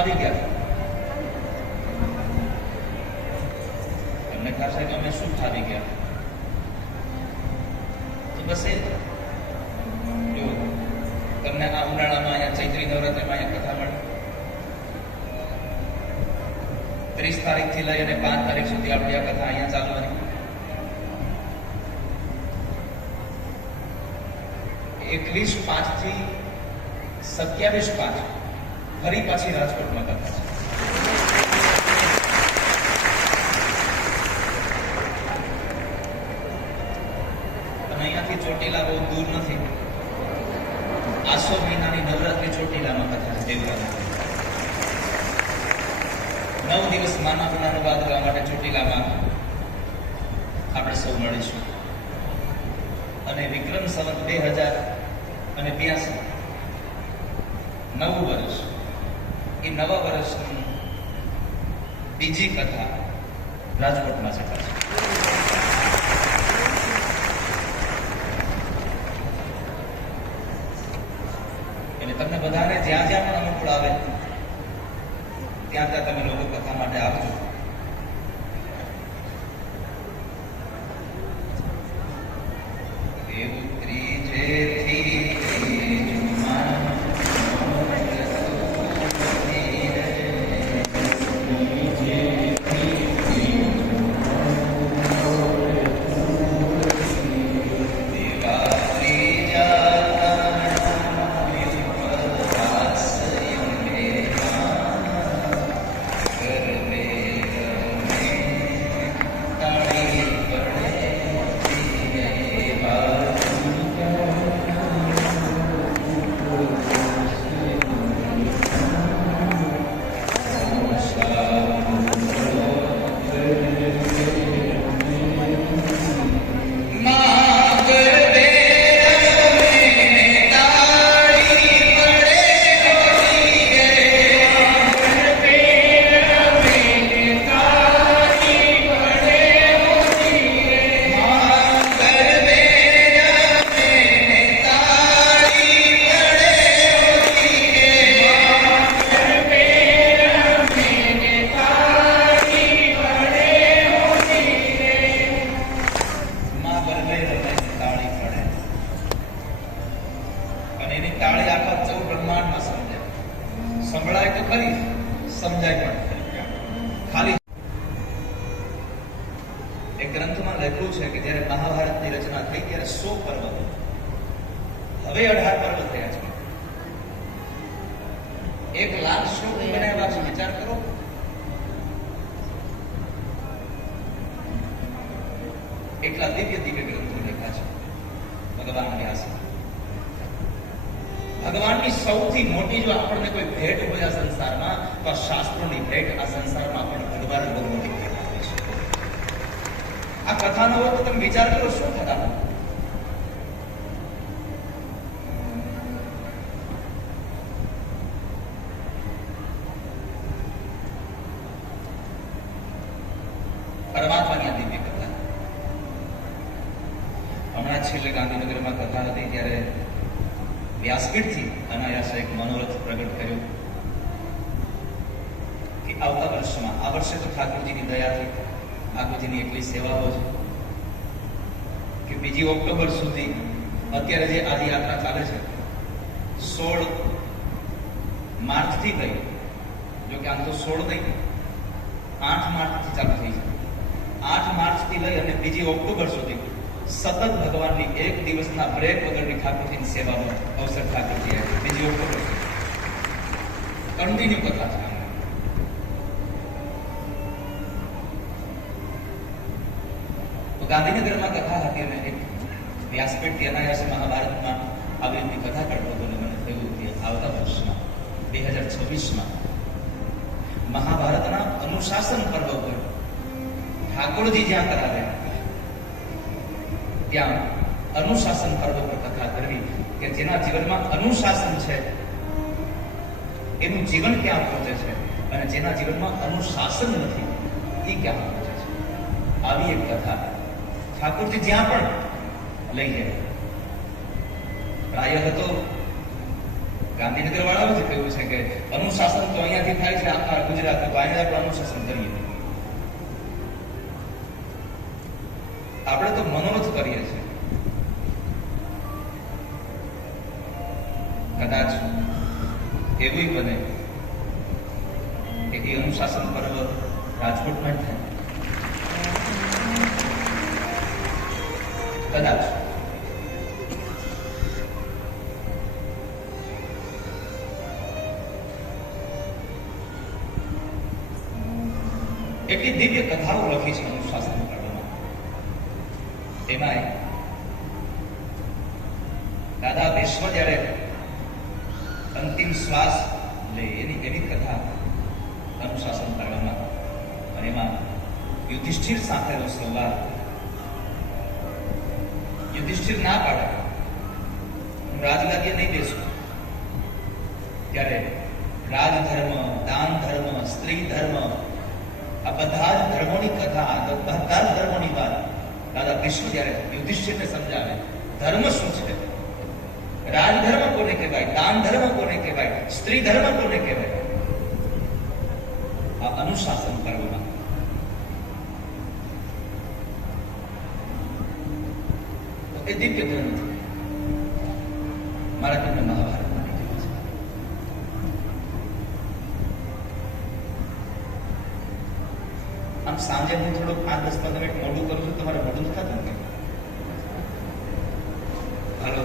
થાવી ગયા તમને થશે કે અમે શું થાવી ગયા તો બસ એ જો તમને આ ઉનાળામાં અહીંયા ચૈત્રી નવરાત્રિમાં અહીંયા કથા મળી 30 તારીખથી લઈ અને 5 તારીખ સુધી આપણી આ કથા અહીંયા ચાલવાની 21/5 થી 27/5 ફરી પાછી રાજકોટમાં કથા છે. અને અહીંયાથી ચોટીલા બહુ દૂર નથી. આસો મહિનાની નવરાત્રી ચોટીલામાં કથા છે. દેવરાની 9 દિવસ માના ગુનાનો બાદ કરવા માટે ચોટીલામાં આપણે સૌ મળીશું. અને વિક્રમ સંવત 2082 નવું વર્ષ, એ નવા વર્ષની બીજી કથા રાજકોટમાં છે. એટલે તમને બધાને જ્યાં જ્યાં પણ અનુકૂળ આવે ત્યાં ત્યાં તમે લોકો કથા માટે આવજો. સંભળાય તો ખરી, સમજાય પણ ખાલી. એક ગ્રંથમાં લખ્યું છે કે જ્યારે મહાભારતની રચના થઈ ત્યારે 100 પર્વ, હવે 18 પર્વ થયા છે. 1 લાખ શ્લોક બનાવ્યા છે. વિચાર કરો. એટલા દિવ્ય દિવ્ય ગ્રંથો લખ્યા છે ભગવાન વ્યાસ. ભગવાનની સૌથી મોટી જો આપણને કોઈ ભેટ હોય આ સંસારમાં તો આ શાસ્ત્રોની ભેટ આ સંસારમાં પણ ભગવાન બહુ મોટી ભેટ આપે છે. આ કથા ન હોય તો તમે વિચાર કરો શું થતા. પરમાત્માની આ દિવ્ય કથા. હમણાં છેલ્લે ગાંધીનગરમાં કથા હતી ત્યારે વ્યાસપીઠથી અનાયાસે એક મનોરથ પ્રગટ કર્યો કે આવતા વર્ષમાં, આ વર્ષે તો ઠાકોરજીની દયાથી ઠાકોરજીની એટલી સેવાઓ છે કે 2 ઓક્ટોબર સુધી અત્યારે જે આ યાત્રા ચાલે છે 16 માર્ચથી લઈ, જો કે આમ તો 16 નહીં 8 માર્ચથી ચાલુ થઈ છે. 8 માર્ચથી લઈ અને 2 ઓક્ટોબર સુધી સતત ભગવાનની એક દિવસના બ્રેક વગરની ઠાકોરજીની સેવાનો અવસર ઠાકોરજી આપ્યો. 2 ઓક્ટોબર કન્ટિન્યુ કથા છે. તો ગાંધીનગરમાં કથા હતી અને એક વ્યાસપીઠથી અનાયાસે મહાભારતમાં આવી રીતની કથા કરતો હતો અને મને થયું કે આવતા વર્ષમાં 2026માં મહાભારતના અનુશાસન પર્વ પર ઠાકોરજી જ્યાં કરાવે ત્યાં અનુશાસન પર્વ પર કથા કરવી કે જેના જીવનમાં અનુશાસન છે એનું જીવન ક્યાં પહોંચે છે અને જેના જીવનમાં અનુશાસન નથી એ ક્યાં પહોંચે છે. આવી એક કથા ઠાકોરજી જ્યાં પણ લઈ જાય. પ્રાય હતો ગાંધીનગર વાળાઓ જ કહ્યું છે કે અનુશાસન તો અહીંયાથી થાય છે આખા ગુજરાતમાં, તો અહીંયા આપણે અનુશાસન કરીએ. આપણે તો મનોરથ કરીએ છીએ. કદાચ એવું બને કે એ અનુશાસન પર્વ રાજકોટમાં જ થાય. કદાચ એટલી દિવ્ય કથાઓ લખી છે અનુશાસન પર્વમાં. એમાંય દાદા ભીષ્મ જ્યારે અંતિમ શ્વાસ લે એની કથા અનુશાસન પર્વમાં. અને એમાં યુધિષ્ઠિર સાથેનો સંવાદ. યુધિષ્ઠિર ના પાડે, હું રાજગાદીએ નહીં બેસું. ત્યારે રાજધર્મ, દાન ધર્મ, સ્ત્રી ધર્મ, આ બધા જ ધર્મોની કથા, બધા જ ધર્મોની વાત દાદા ભીષ્મ જ્યારે યુધિષ્ઠિરને સમજાવે, ધર્મ શું છે, રાજધર્મ કોને કહેવાય, દાન ધર્મ કોને કહેવાય, સ્ત્રી ધર્મ કોને કહેવાય, આ અનુશાસન પર્વમાં. એ દિવ્ય ધર્મ છે. મારા તમને મહાભારત માની ગયો છે. આમ સાંજે હું થોડું 5-10 મિનિટ મોડું કરું છું, તમારે મોડું નથી થતું ને? હાલો.